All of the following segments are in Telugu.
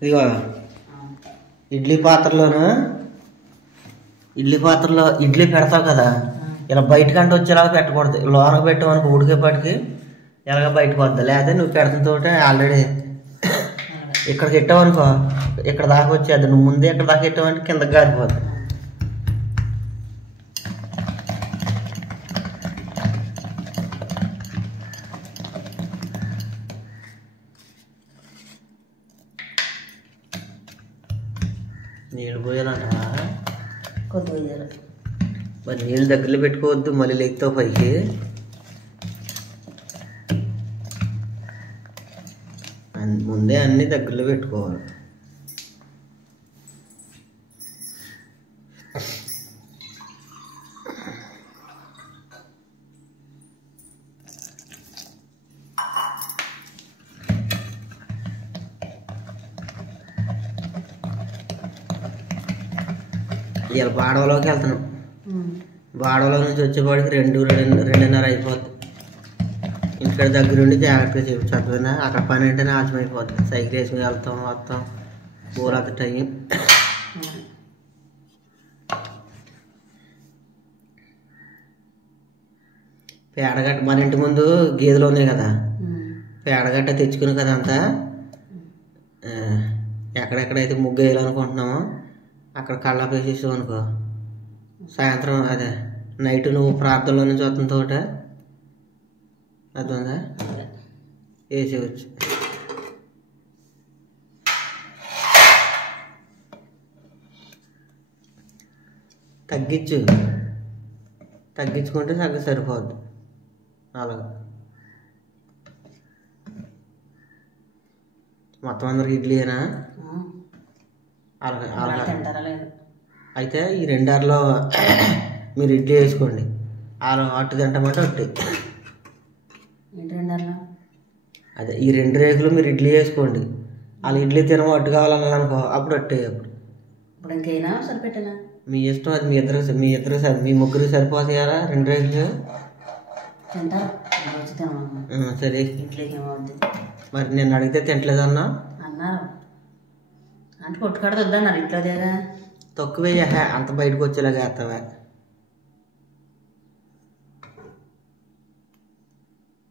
ఇదిగో ఇడ్లీ పాత్రలో ఇడ్లీ పెడతావు కదా, ఇలా బయటకంటే వచ్చేలాగా పెట్టకూడదు. లోనకు పెట్టామనుకో ఉడికేపటికి ఎలాగ బయటకు వద్దా. లేదా నువ్వు పెడతంతో ఆల్రెడీ ఇక్కడికి పెట్టావనుకో ఇక్కడ దాకా వచ్చేది. నువ్వు ముందే ఇక్కడ దాకా పెట్టావంటే కిందకి గారిపోద్ది. నీళ్ళు పోయాలంటా కొద్దిగా మరి నీళ్ళు దగ్గరలో పెట్టుకోవద్దు, మళ్ళీ లేకుతావు పైకి. ముందే అన్నీ దగ్గరలో పెట్టుకోవాలి. ఇలా బాడవలోకి వెళ్తున్నాం. బాడవలో నుంచి వచ్చేపాటికి 2-2:30 అయిపోద్ది. ఇంటికాడ దగ్గరుండి జాగ్రత్తగా చదువునా. అక్కడ పని అంటేనే ఆలస్యం అయిపోద్ది. సైకిల్ వేసుకుని వెళ్తాం వస్తాం ఊరంత టైం. పేడగట్ట మన ఇంటి ముందు గేదెలు ఉన్నాయి కదా, పేడగట్ట తెచ్చుకుని కదా అంతా ఎక్కడెక్కడైతే ముగ్గు వేయాలనుకుంటున్నామో అక్కడ కళ్ళాపు వేసేసావు అనుకో, సాయంత్రం అదే నైట్ నువ్వు ప్రార్థనలో నుంచి వస్తున్న తోట అర్థంగా వేసేవచ్చు. తగ్గించుకుంటే సరిపోద్ది. అలాగా మొత్తం అందరికి ఇడ్లీనా? అలాగే అలాగే అయితే ఈ 2 అరలో మీరు ఇడ్లీ వేసుకోండి. అట్టు తింటామంటే అట్టు. అదే ఈ 2 రేకులు మీరు ఇడ్లీ వేసుకోండి. వాళ్ళు ఇడ్లీ తినమో అట్టు కావాలనుకో అప్పుడు అట్టే. ఇప్పుడు ఇంకైనా సరిపెట్టనా మీ ఇష్టం. అది మీ ముగ్గురికి సరిపోతాయి కదా 2 రేకులు. సరే మరి నేను అడిగితే తింటలేదన్నా అన్నారు. అంటే కొట్టుకాడదు వద్దన్నారు ఇంట్లోదేగా. తక్కువే అంత బయటకు వచ్చేలాగా వేస్తావా?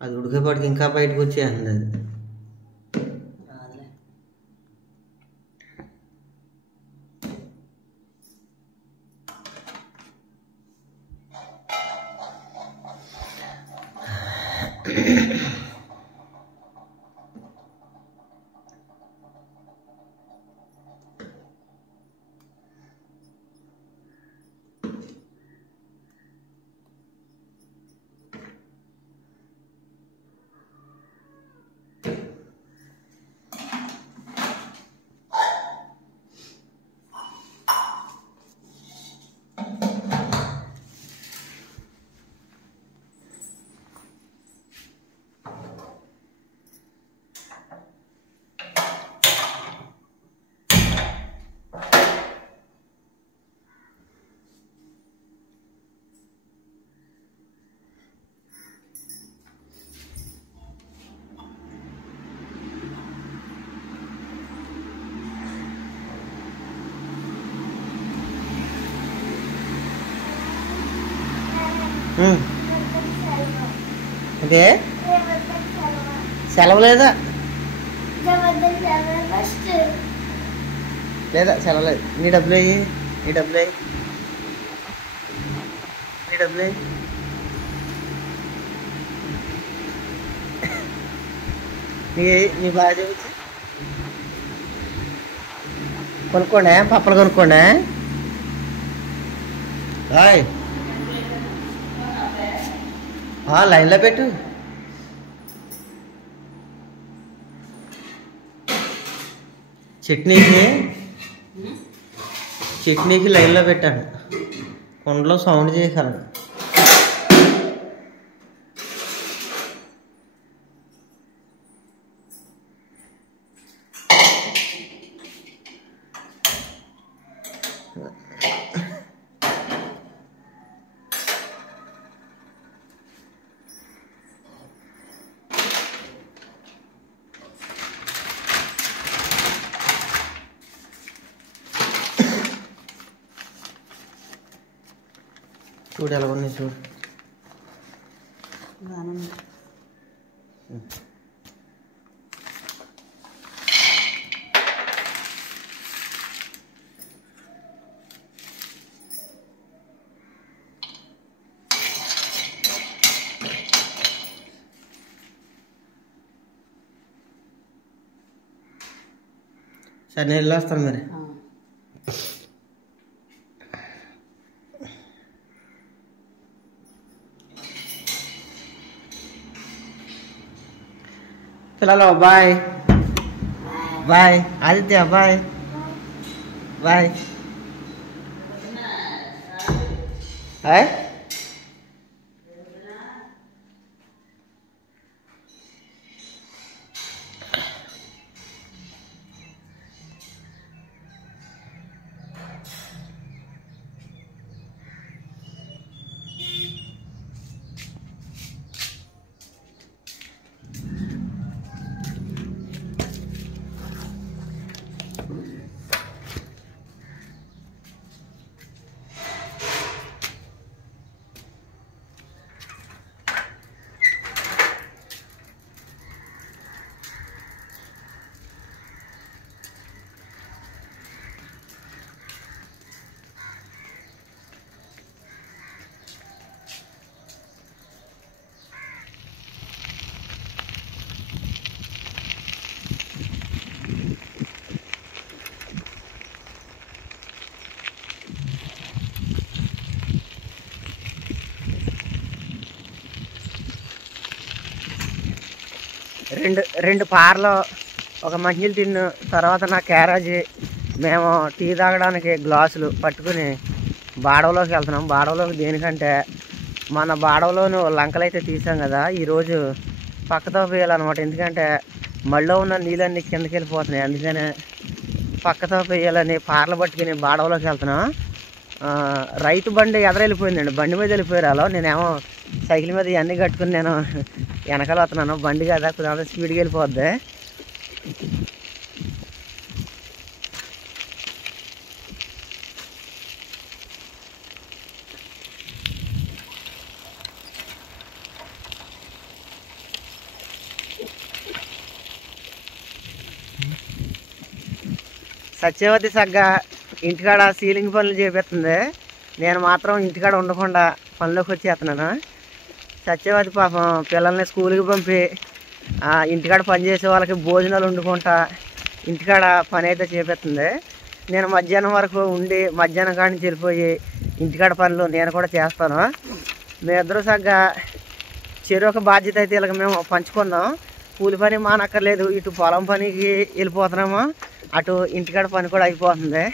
అది ఉడికేపాటికి ఇంకా బయటకు వచ్చేస్తుంది. అది అదే సెలవు లేదా? సెలవు లేదు. నీ డబ్బులు అయ్యి నీ బాగా చూపించు. కొనుక్కోండి, పప్పలు కొనుక్కోండి. లైన్లో పెట్టు. చట్నీకి లైన్లో పెట్టాను. కుండలో సౌండ్ చేయగలను. చూడు ఎలా ఉన్నాయి చూడు. సరే నేను వెళ్ళొస్తాను మరి. పిల్లలు bye bye. Aditya bye bye. Hi రెండు పార్లు, ఒక మంచిలు తిన్ను, తర్వాత నా క్యారేజీ, మేము టీ తాగడానికి గ్లాసులు పట్టుకుని బాడవలోకి వెళ్తున్నాం. బాడవలోకి దేనికంటే మన బాడవలోను లంకలు అయితే తీసాం కదా, ఈరోజు పక్కతో వేయాలన్నమాట. ఎందుకంటే మళ్ళీ ఉన్న నీళ్ళన్నీ కిందకి వెళ్ళిపోతున్నాయి, అందుకనే పక్కతో వేయాలని పార్లు పట్టుకుని బాడవలోకి వెళ్తున్నాం. రైతు బండి ఎదరెళ్ళిపోయిందండి, బండి మీద వెళ్ళిపోయారు అలా. నేనేమో సైకిల్ మీద ఇవన్నీ కట్టుకుని నేను వెనకాల వస్తున్నాను. బండి కదా కొంచెం స్పీడ్గా వెళ్ళిపోద్ది. సత్యవతి సగ్గా ఇంటికాడ సీలింగ్ పనులు చేపిస్తుంది, నేను మాత్రం ఇంటికాడ ఉండకుండా పనిలోకి వచ్చేస్తున్నాను. సత్యవతి పాపం పిల్లల్ని స్కూల్కి పంపి ఇంటికాడ పని చేసే వాళ్ళకి భోజనాలు వండుకుంటా ఇంటికాడ పని అయితే చేపిస్తుంది. నేను మధ్యాహ్నం వరకు ఉండి మధ్యాహ్నం కాడి నుంచి వెళ్ళిపోయి ఇంటికాడ పనులు నేను కూడా చేస్తాను. మేమిద్దరూ సగ్గా చెరొక బాధ్యత అయితే ఇలాగ మేము పంచుకుందాం. కూలి పని మానక్కర్లేదు, ఇటు పొలం పనికి వెళ్ళిపోతున్నాము, అటు ఇంటికాడ పని కూడా అయిపోతుంది.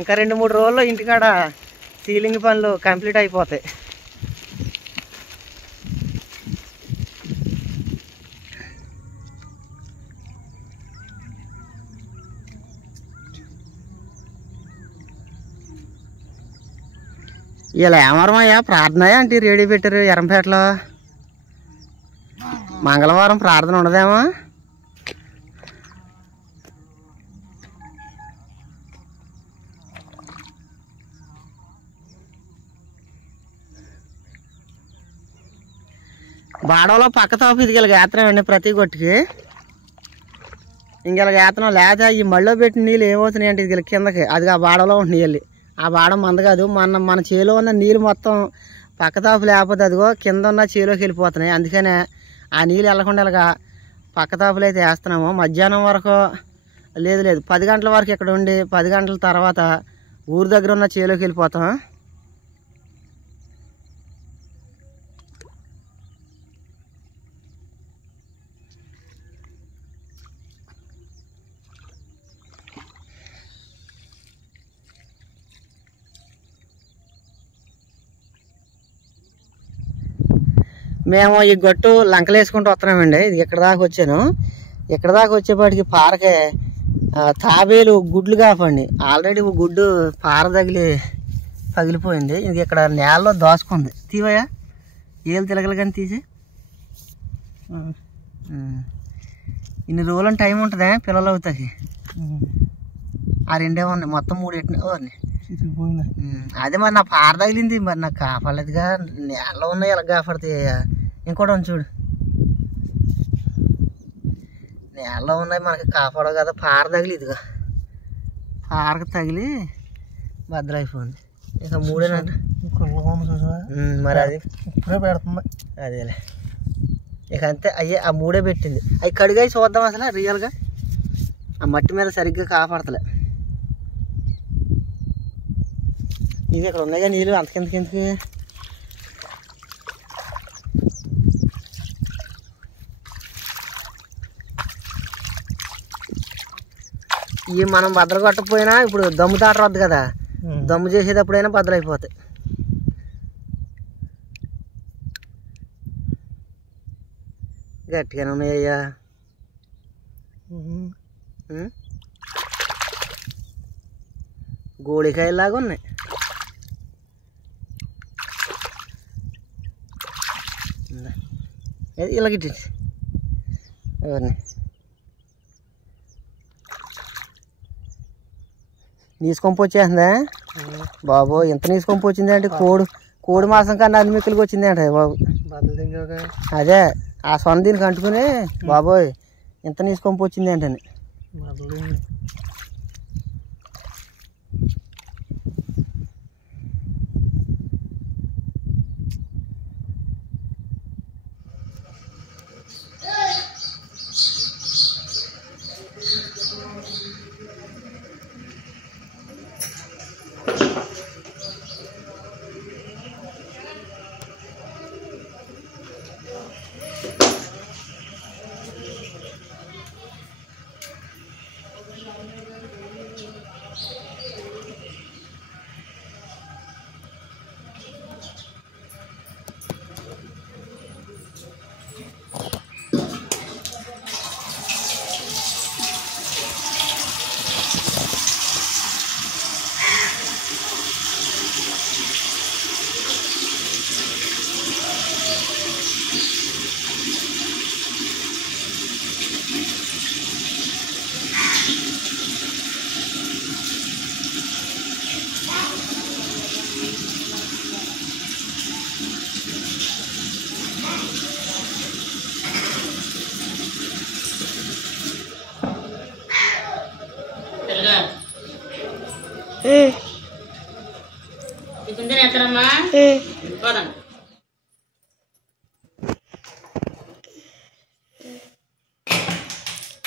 ఇంకా 2-3 రోజుల్లో ఇంటికాడ సీలింగ్ పనులు కంప్లీట్ అయిపోతాయి. ఇలా ఏమరమయ్యా ప్రార్థన అంటే రెడీ పెట్టారు ఎరంపేటలో. మంగళవారం ప్రార్థన ఉండదేమో. బాడవలో పక్కతో ఇదిగల ఏతనం అండి ప్రతి కొట్టుకి. ఇంకెలా ఏతనం లేదా ఈ మళ్ళీ పెట్టిన నీళ్ళు ఏమవుతున్నాయి అంటే ఇది కిందకి, అది ఆ బాడలో ఉంటున్నాయి వెళ్ళి. ఆ బాడ మంద కాదు, మన చేలో ఉన్న నీళ్ళు మొత్తం పక్కతాపు లేకపోతే అదిగో కింద ఉన్న చేలోకి వెళ్ళిపోతున్నాయి. అందుకనే ఆ నీళ్ళు వెళ్ళకుండా ఇలాగా పక్కతాపులు అయితే వేస్తున్నాము. మధ్యాహ్నం వరకు లేదు 10 గంటల వరకు ఇక్కడ ఉండి 10 గంటల తర్వాత ఊరి దగ్గర ఉన్న చేలోకి వెళ్ళిపోతాం. మేము ఈ గట్టు లంకలు వేసుకుంటూ వస్తున్నామండి. ఇది ఇక్కడ దాకా వచ్చాను. ఇక్కడ దాకా వచ్చేపాటికి పారకే తాబేలు గుడ్లు కాపండి. ఆల్రెడీ గుడ్డు పార పగిలిపోయింది. ఇది ఇక్కడ నేలలో దోసుకుంది. తీవయ్యా ఏళ్ళు తిలగలు కానీ తీసి. ఇన్ని రోజులని టైం ఉంటుందా పిల్లలు అవుతాయి. ఆ 2 ఉన్నాయి, మొత్తం 3 ఎట్టినాయి. అదే మరి నా పార తగిలింది, మరి నాకు కాపాలేదుగా. నేలలో ఉన్నాయి ఎలా కాపాడుతాయి? ఇంకోటి ఉంది చూడు, నేలలో ఉన్నాయి మనకి కాపాడవు కదా. పార తగిలిదిగా, పారకు తగిలి భద్రైపోయింది. ఇక మూడేనంట మరి, అది ఇప్పుడే పెడుతుంది అదేలే. ఇక అంతే అయ్యే, ఆ మూడే పెట్టింది. అవి కడిగాయి చూద్దాం అసలు రియల్గా. ఆ మట్టి మీద సరిగ్గా కాపాడతలే. ఇది ఇక్కడ ఉన్నాయిగా నీళ్ళు, అంతకెందుకు. ఇవి మనం బద్దలు కొట్టకపోయినా ఇప్పుడు దమ్ము తాట వద్దు కదా, దమ్ము చేసేటప్పుడైనా బద్దలైపోతాయి. గట్టిగానే ఉన్నాయ్యా. గోళికాయలాగా ఉన్నాయి. ఇలా గిట్టి ఎవరిని నీసుకొంపు వచ్చేస్తుందా బాబు? ఎంత నీసుకొంపు వచ్చింది అంటే కోడి మాసం కన్నా అన్ని మిక్కులకి వచ్చింది అంటే బాబు. అదే ఆ సొన దీనికి అంటుకుని బాబోయ్ ఎంత నీసుకొంపు వచ్చింది అంటే. ఎక్కడమ్మా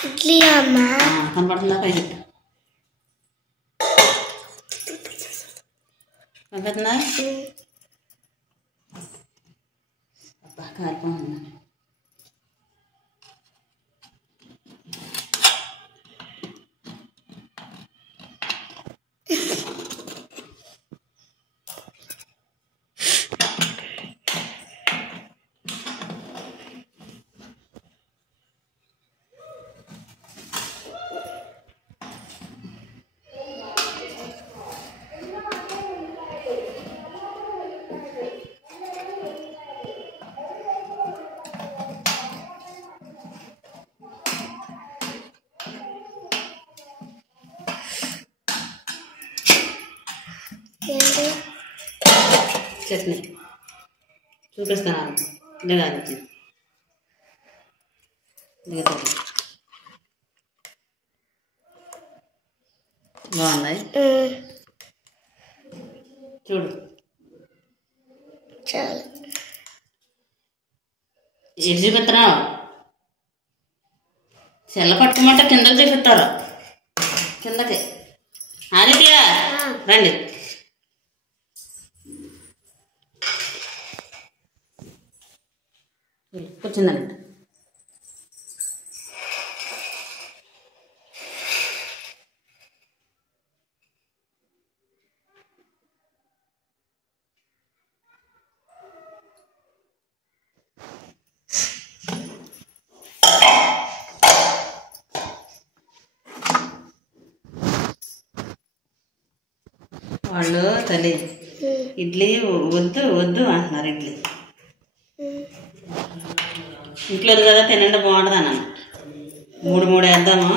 ఇడ్లీ అమ్మా కనపడుతుందా? పైకి కనపడుతుందా? అబ్బా కాలిపోయింది. చట్నీ చూపిస్తాను. దిగాలి దిగుతుంది. బాగున్నాయి చూడు. చాలు ఏం చూపిస్తున్నావు? చెల్ల పట్టుకోమంటే కిందకి చూపిస్తారు. కిందకి ఆదిత్య రండి. కూర్చుందండి. వాళ్ళు తల్లి ఇడ్లీ వద్దు వద్దు అంటున్నారు. ఇడ్లీ ఇంట్లో కదా తినండి బాగుంటుంది అన్నాను. మూడు వేద్దాము,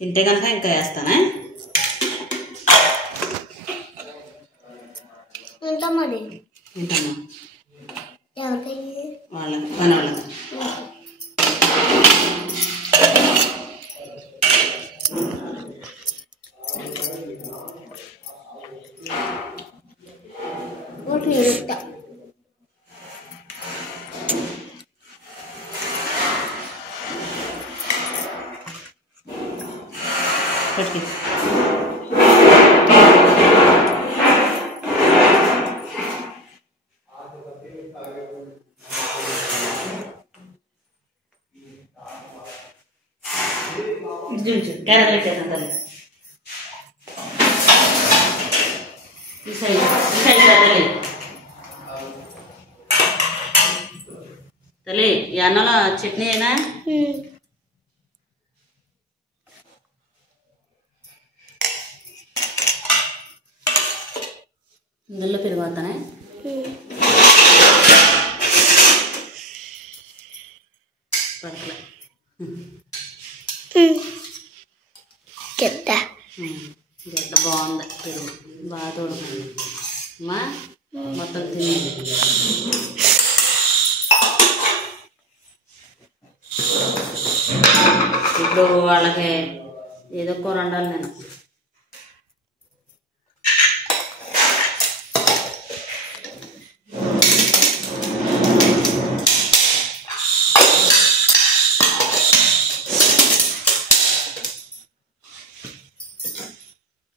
తింటే కనుక ఇంకా వేస్తానా. ఏంటమ్మా వాళ్ళకి పని వాళ్ళకి పెట్టి చూడు క్యారెట్ పెట్టేసాను తల్లి ఈ సైడ్ తల్లి తల్లి ఈ అన్నంలో చట్నీ అయినా ఇందులో పెరుగు వస్తానే పక్కల గడ్డ బాగుంది పెరుగు బాగా తోడుకుంది అమ్మా మొత్తం తిని ఇప్పుడు వాళ్ళకి ఏదో కూర వండాలి నేను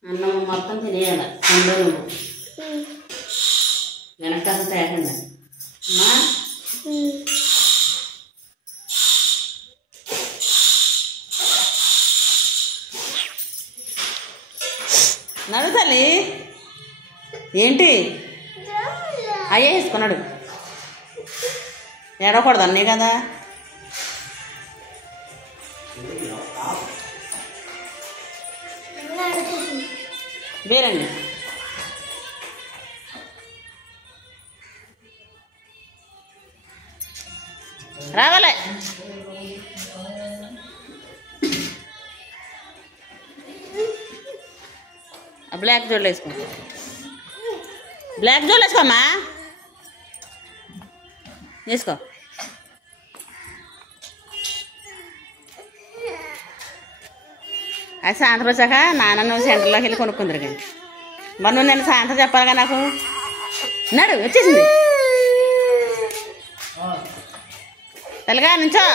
అన్నం మొత్తం తినేయాలి అందులో నువ్వు వెనకాల తేకండి అమ్మా నడు తల్లి ఏంటి అయ్యే వేసుకున్నాడు ఏడవకూడదు అన్నీ కదా వేరండి రావాలే బ్లాక్ జోళ్ళు వేసుకో బ్లాక్ జోళ్ళు వేసుకోమ్మా వేసుకో అది సాయంత్రం వచ్చాక నాన్న నువ్వు సెంటర్లోకి వెళ్ళి కొనుక్కుందరు కానీ మరి నువ్వు నేను సాయంత్రం చెప్పాలిగా నాకు నడు వచ్చేసింది తెల్లగా నుంచో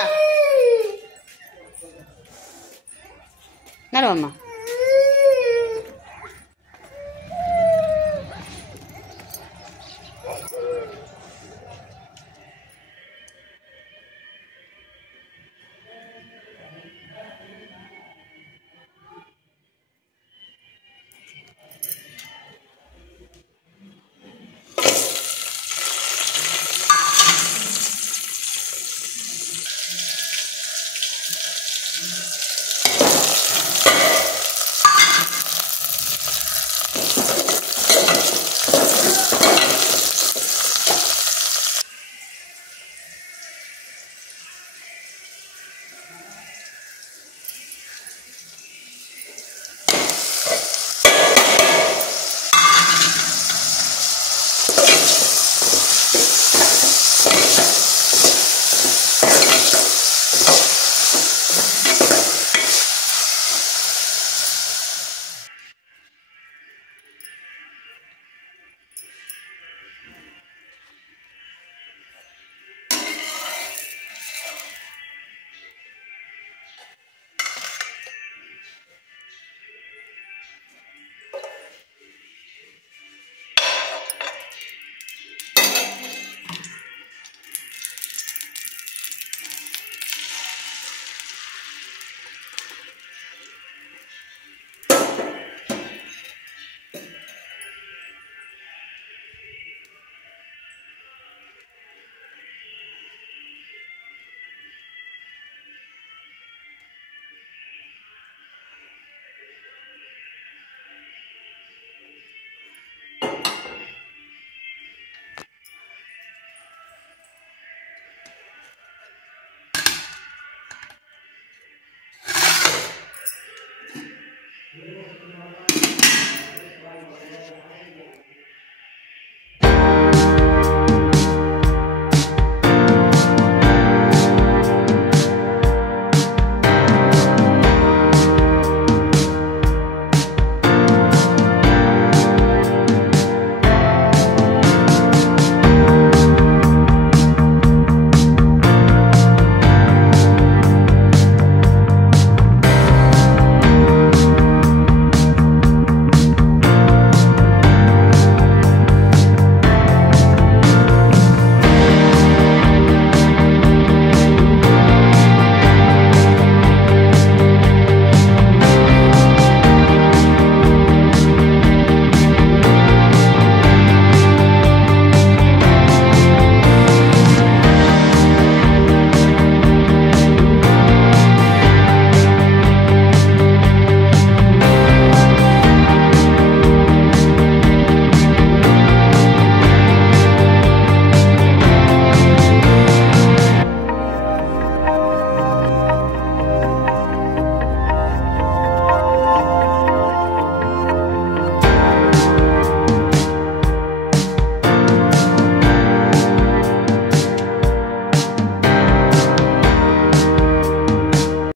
నడు అమ్మ